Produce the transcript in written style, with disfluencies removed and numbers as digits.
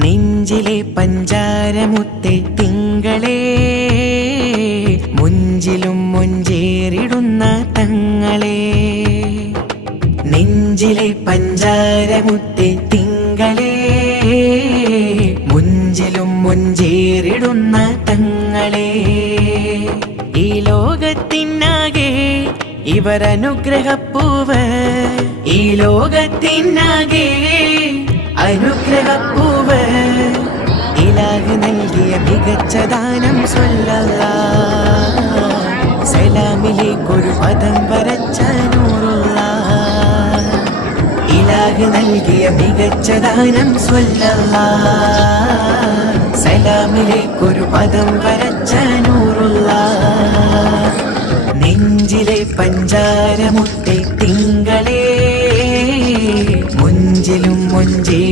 നെഞ്ചിലെ പഞ്ചാരമുത്തെ തിങ്കളേ, മുഞ്ചിലും മുഞ്ചേറിടുന്ന തങ്ങളെ. നെഞ്ചിലെ പഞ്ചാരമുത്തെ തിങ്കളേ, മുഞ്ചിലും മുഞ്ചേറിടുന്ന തങ്ങളെ. ഈ ലോകത്തിനാകെ ഇവരനുഗ്രഹപ്പൂവ്, ഈ ലോകത്തിനാകെ അനുഗ്രഹപ്പൂവ്. ഇലാഹ് നൽകിയ മികച്ച ദാനം സ്വല്ലല്ലാഹ്, സലാമിലേക്കൊരു പദം വരച്ച നൂറുല്ലാഹ്. ഇലാഹ് നൽകിയ മികച്ച ദാനം സ്വല്ലല്ലാഹ്, സലാമിലേക്കൊരു പദം വരച്ച നൂറുല്ലാഹ്. നെഞ്ചിലെ പഞ്ചാരമുത്തെ തിങ്കളേ, മുഞ്ചിലും മുഞ്ചേ